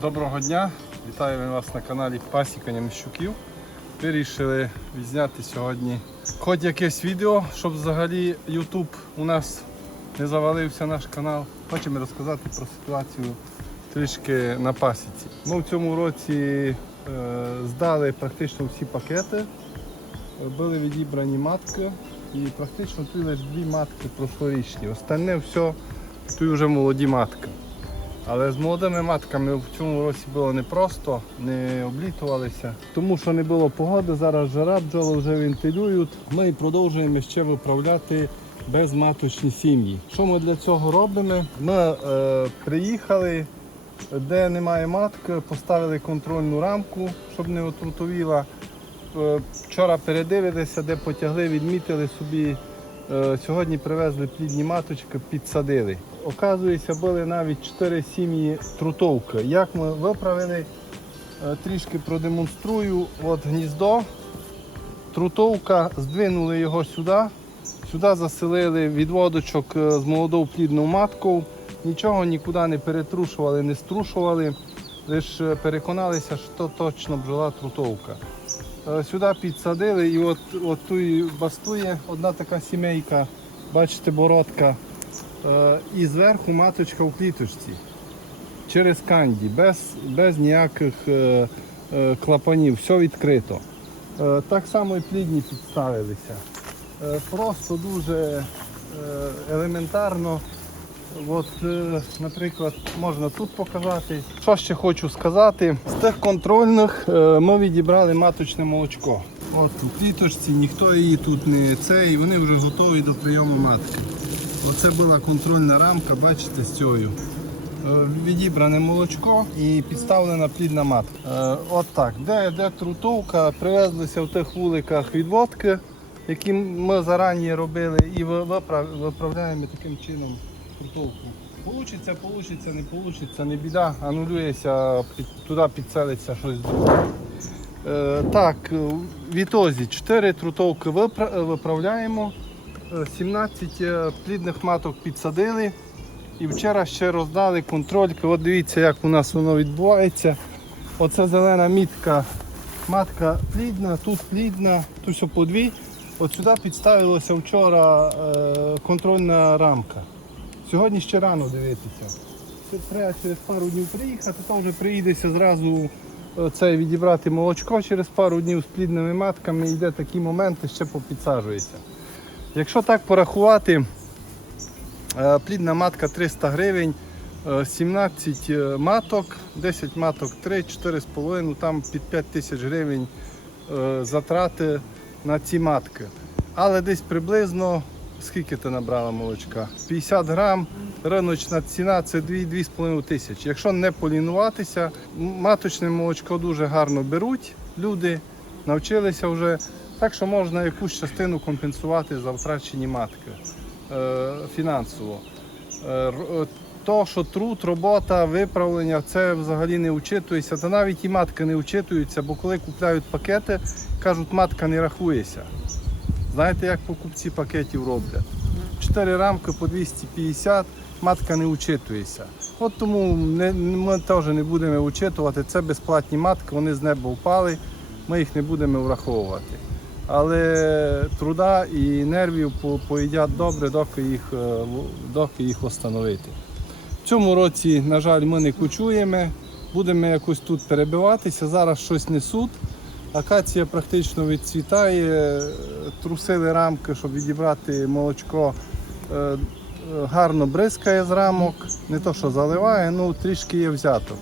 Доброго дня! Вітаю вас на каналі Пасікання Міщуків. Вирішили відзняти сьогодні хоч якесь відео, щоб взагалі YouTube у нас не завалився наш канал. Хочемо розказати про ситуацію трішки на пасіці. Ми в цьому році е, здали практично всі пакети, були відібрані матки і практично тут лише дві матки прошлорічні. Остальне все тут вже молоді матки. Але з молодими матками в цьому році було непросто, не облітувалися, тому що не було погоди, зараз жара, бджоли вже вентилюють. Ми продовжуємо ще виправляти безматочні сім'ї. Що ми для цього робимо? Ми е, приїхали, де немає матки, поставили контрольну рамку, щоб не отрутовіла. Е, Вчора передивилися, де потягли, відмітили собі. Е, Сьогодні привезли плідні маточки, підсадили. Оказується, були навіть 4 сім'ї трутовки. Як ми виправили, е, трішки продемонструю. От гніздо, трутовка, здвинули його сюди. Сюди заселили відводочок е, з молодою плідною маткою. Нічого нікуди не перетрушували, не струшували. Лише переконалися, що то точно бджола трутовка. Е, Сюди підсадили і от, от тут бастує одна така сімейка, бачите, бородка. Е, І зверху маточка в кліточці. Через канді, без, без ніяких е, клапанів, все відкрито. Так само і плідні підставилися. Просто дуже елементарно. От, е, наприклад, можна тут показати. Що ще хочу сказати? З тих контрольних е, ми відібрали маточне молочко. От у кліточці ніхто її тут не це, і вони вже готові до прийому матки. Оце була контрольна рамка, бачите, з цією. Е, Відібране молочко і підставлена плідна матка. От так. Де, де трутовка, привезлися в тих вуликах відводки, які ми зарані робили, і виправляємо таким чином трутовку. Получиться, получиться, не получиться, не біда, анулюється, під- туди підселиться щось друге. Е, так, е, в ітозі 4 трутовки виправляємо, е, 17 е, плідних маток підсадили. І вчора ще роздали контрольки. От дивіться, як у нас воно відбувається. Оце зелена мітка, матка плідна, тут плідна, тут все по дві. От сюди підставилася вчора е, контрольна рамка. Сьогодні ще рано дивитися. Це треба через пару днів приїхати, то вже приїдеться зразу е, це відібрати молочко через пару днів з плідними матками. Йде такі моменти, ще попідсаджується. Якщо так порахувати, Е, Плідна матка 300 гривень, е, 17 е, маток, 10 маток 3, 4,5, там під 5 тисяч гривень затрати на ці матки. Але десь приблизно, скільки ти набрала молочка? 50 грам, риночна ціна це 2-2,5 тисячі. Якщо не полінуватися, маточне молочко дуже гарно беруть люди, навчилися вже. Так що можна якусь частину компенсувати за втрачені матки е, фінансово. Е, е, То, що труд, робота, виправлення, це взагалі не вчитується. Та навіть і матки не вчитуються, бо коли купляють пакети, кажуть, матка не рахується. Знаєте, як покупці пакетів роблять? Чотири рамки по 250, матка не вчитується. От тому не, ми теж не будемо вчитувати. Це безплатні матки, вони з неба впали, ми їх не будемо враховувати. Але труда і нервів поїдять добре, доки їх, е, доки їх встановити. В цьому році, на жаль, ми не кучуємо, будемо якось тут перебиватися. Зараз щось несуть. Акація практично відцвітає, трусили рамки, щоб відібрати молочко. Е, Гарно бризкає з рамок, не то що заливає, ну трішки є взяток.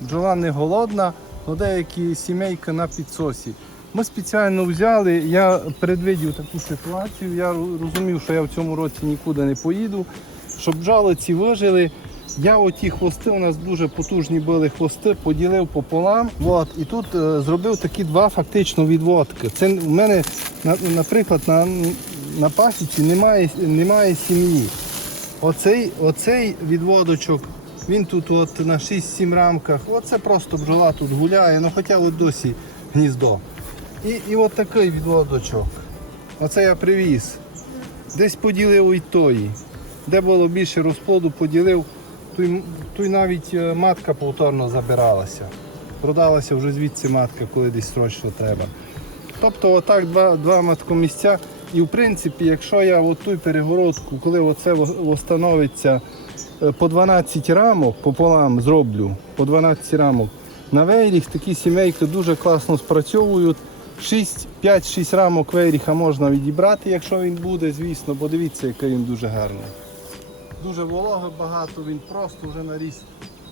Бджола не голодна, але деякі сімейки на підсосі. Ми спеціально взяли, я передвидів таку ситуацію, я розумів, що я в цьому році нікуди не поїду, щоб бджолиці вижили. Я оті хвости, у нас дуже потужні були хвости, поділив пополам. От, і тут е, зробив такі два фактично відводки. Це в мене, на- наприклад, на, на пасіці немає, немає сім'ї. Оцей, оцей відводочок, він тут от на 6-7 рамках. Оце просто бджола тут гуляє, ну хоча от досі гніздо. І, і от такий відводочок. Оце я привіз. Десь поділив і тої. Де було більше розплоду, поділив Тут, тут навіть е, матка повторно забиралася. Продалася вже звідси матка, коли десь срочно треба. Тобто отак два, два маткомісця. І в принципі, якщо я ту перегородку, коли оце встановиться е, по 12 рамок пополам зроблю, по 12 рамок, на вейріх такі сімейки дуже класно спрацьовують. 6, 5-6 рамок вейріха можна відібрати, якщо він буде, звісно, бо дивіться, який він дуже гарний. Дуже вологи багато, він просто вже наріс.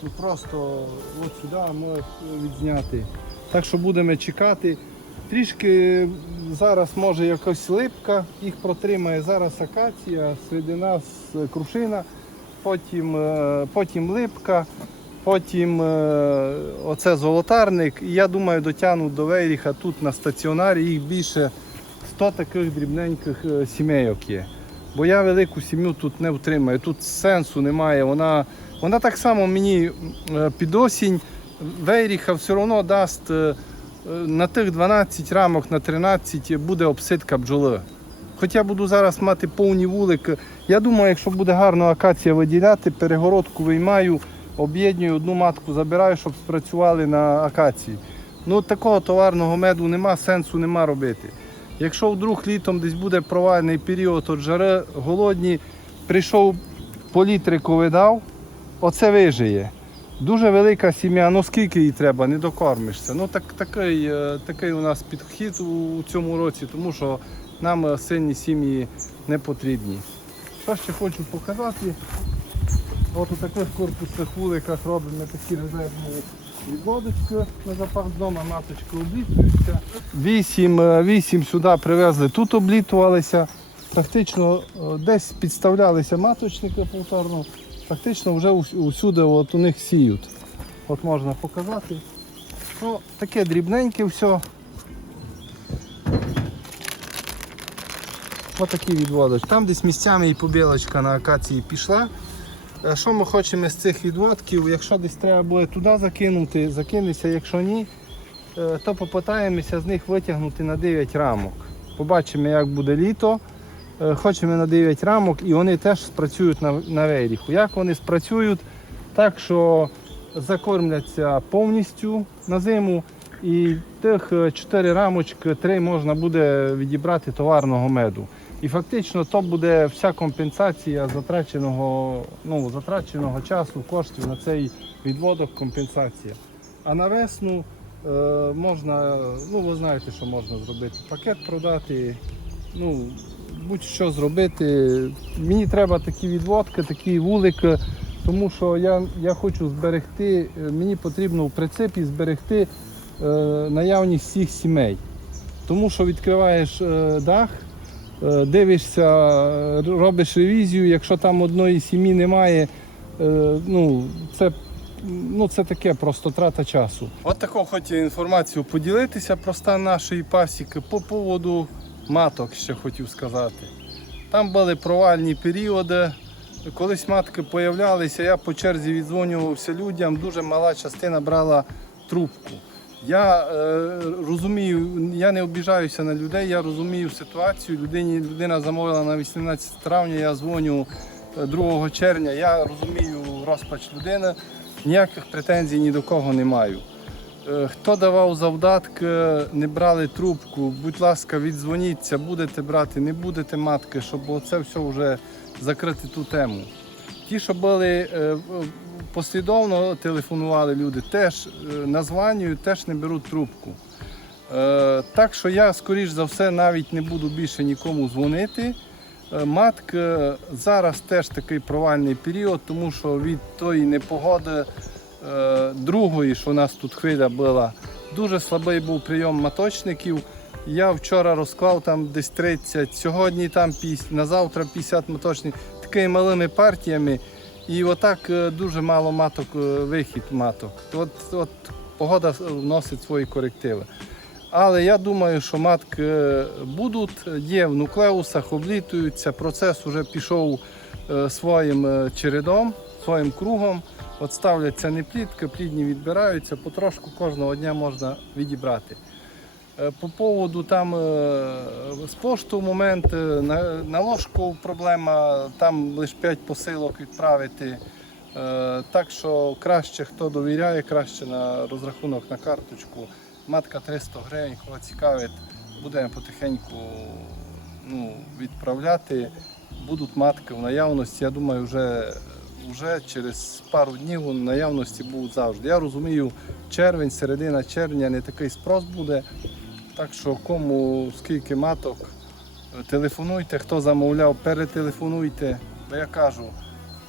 Тут просто от сюди може відзняти. Так що будемо чекати. Трішки зараз може якась липка, їх протримає зараз акація, серед нас крушина, потім, е, потім липка, потім е, оце золотарник. І я думаю, дотягнуть до Вейріха тут на стаціонарі їх більше 100 таких дрібненьких е, сімейок є. Бо я велику сім'ю тут не втримаю, тут сенсу немає. Вона, вона так само мені е, під осінь Вейріха все одно дасть е, на тих 12 рамок, на 13 буде обсидка бджоли. Хоча буду зараз мати повні вулики. Я думаю, якщо буде гарно акація виділяти, перегородку виймаю, об'єднюю одну матку, забираю, щоб спрацювали на акації. Ну такого товарного меду нема, сенсу нема робити. Якщо вдруг літом десь буде провальний період от жари, голодні, прийшов по літрику видав, оце вижиє. Дуже велика сім'я, ну скільки їй треба, не докормишся. Ну так, такий, е, такий у нас підхід у, цьому році, тому що нам е, сильні сім'ї не потрібні. Що ще хочу показати. От у таких корпусних вуликах робимо такі резервні відводочки на запах вдома, маточки облітуються. Вісім, е, вісім сюди привезли, тут облітувалися. Практично е, десь підставлялися маточники повторно, практично вже усюди от у них сіють. От можна показати. Ну, таке дрібненьке все. Отакі відводочки. Там десь місцями і побілочка на акації пішла. Е, Що ми хочемо з цих відводків? Якщо десь треба буде туди закинути, закинеться, якщо ні, е, то попитаємося з них витягнути на 9 рамок. Побачимо, як буде літо. Е, Хочемо на 9 рамок і вони теж спрацюють на, на вейріху. Як вони спрацюють? Так, що закормляться повністю на зиму. І тих 4 рамочки, 3 можна буде відібрати товарного меду. І фактично то буде вся компенсація затраченого, ну, затраченого часу, коштів на цей відводок компенсація. А на весну е, можна, ну ви знаєте, що можна зробити. Пакет продати, ну, будь-що зробити. Мені треба такі відводки, такі вулики, тому що я, я хочу зберегти, е, мені потрібно в принципі зберегти е, наявність всіх сімей. Тому що відкриваєш е, дах, дивишся, е, робиш ревізію, якщо там одної сім'ї немає, е, ну, це, ну, це таке просто трата часу. От таку хотів інформацію поділитися про стан нашої пасіки по поводу маток, ще хотів сказати. Там були провальні періоди. Колись матки появлялися, я по черзі віддзвонювався людям, дуже мала частина брала трубку. Я е, розумію, я не обіжаюся на людей, я розумію ситуацію. Людині, людина замовила на 18 травня, я дзвоню е, 2 червня, я розумію розпач людини, ніяких претензій ні до кого не маю. Е, Хто давав завдатки, не брали трубку, будь ласка, віддзвоніться, будете брати, не будете матки, щоб це все вже закрити ту тему. Ті, що були е, послідовно телефонували люди, теж е, названюють, теж не беруть трубку. Е, Так що я, скоріш за все, навіть не буду більше нікому дзвонити. Е, Матки зараз теж такий провальний період, тому що від тої непогоди другої, що у нас тут хвиля була, дуже слабий був прийом маточників. Я вчора розклав там десь 30, сьогодні там 50, на завтра 50 маточників, такими малими партіями. І отак е, дуже мало маток, е, вихід маток. От, от погода вносить свої корективи. Але я думаю, що матки будуть, є в нуклеусах, облітуються. Процес вже пішов е, своїм чередом, своїм кругом. От ставляться не плітки, плідні відбираються, потрошку кожного дня можна відібрати. Е, По поводу там е, з пошту момент, е, на, на ложку проблема, там лише 5 посилок відправити. Так що краще, хто довіряє, краще на розрахунок на карточку. Матка 300 гривень, кого цікавить, будемо потихеньку ну, відправляти. Будуть матки в наявності. Я думаю, вже, вже через пару днів в наявності будуть завжди. Я розумію, червень, середина червня не такий спрос буде. Так що кому скільки маток, телефонуйте, хто замовляв, перетелефонуйте. Бо я кажу,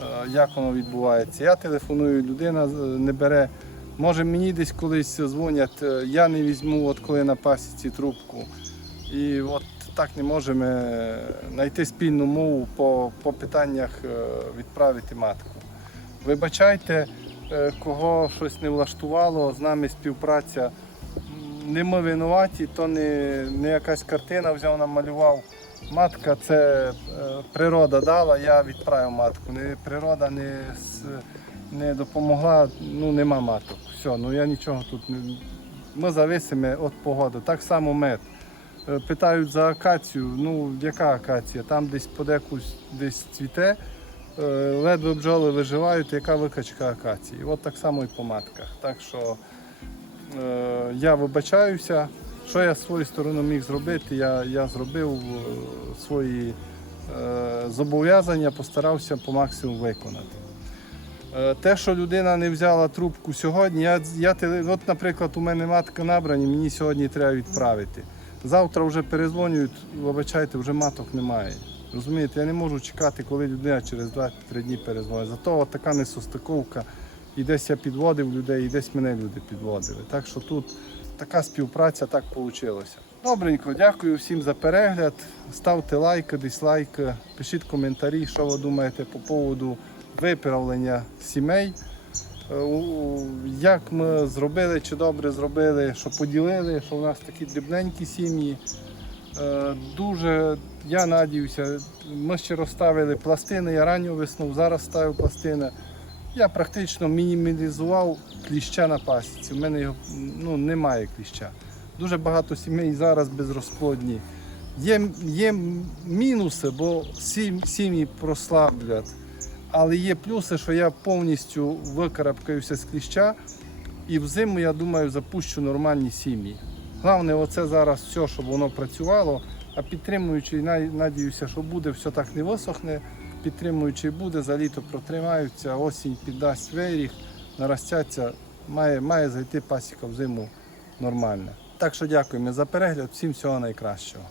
е, як воно відбувається. Я телефоную, людина е, не бере. Може мені десь колись дзвонять, е, я не візьму, от коли на пасіці трубку. І от так не можемо знайти спільну мову по, по питаннях відправити матку. Вибачайте, кого щось не влаштувало, з нами співпраця. Не ми винуваті, то не, не якась картина взяв, намалював. Матка це е, природа дала, я відправив матку. Не, природа не, не допомогла, ну нема маток. Все, ну я нічого тут не. Ми зависимо від погоди. Так само мед. Е, Питають за акацію. Ну, яка акація? Там десь подекусь десь цвіте, е, ледве бджоли виживають, яка викачка акації. От так само і по матках. Так що я вибачаюся. Що я з своєї сторони міг зробити, я, я зробив е, свої е, зобов'язання, постарався по максимуму виконати. Е, Те, що людина не взяла трубку сьогодні, я, я, от, наприклад, у мене матка набрані, мені сьогодні треба відправити. Завтра вже перезвонюють, вибачайте, вже маток немає. Розумієте, я не можу чекати, коли людина через 2-3 дні перезвонить. Зато от така несостиковка. І десь я підводив людей, і десь мене люди підводили. Так що тут така співпраця так вийшло. Добренько, дякую всім за перегляд. Ставте лайки, дизлайки, пишіть коментарі, що ви думаєте по поводу виправлення сімей. Е, Як ми зробили, чи добре зробили, що поділили, що в нас такі дрібненькі сім'ї. Е, Дуже я надіюся, ми ще розставили пластини, я ранню весну, зараз ставив пластини. Я практично мінімалізував кліща на пасіці. У мене його ну, немає кліща. Дуже багато сімей зараз безрозплодні. Є, є мінуси, бо сім- сім'ї прослаблять. Але є плюси, що я повністю викарабкаюся з кліща і взиму, я думаю, запущу нормальні сім'ї. Головне, оце зараз все, щоб воно працювало, а підтримуючи, надіюся, що буде, все так не висохне. Підтримуючи буде, за літо протримаються, осінь піддасть виріг, наростяться, має, має зайти пасіка в зиму нормально. Так що дякуємо за перегляд, всім всього найкращого.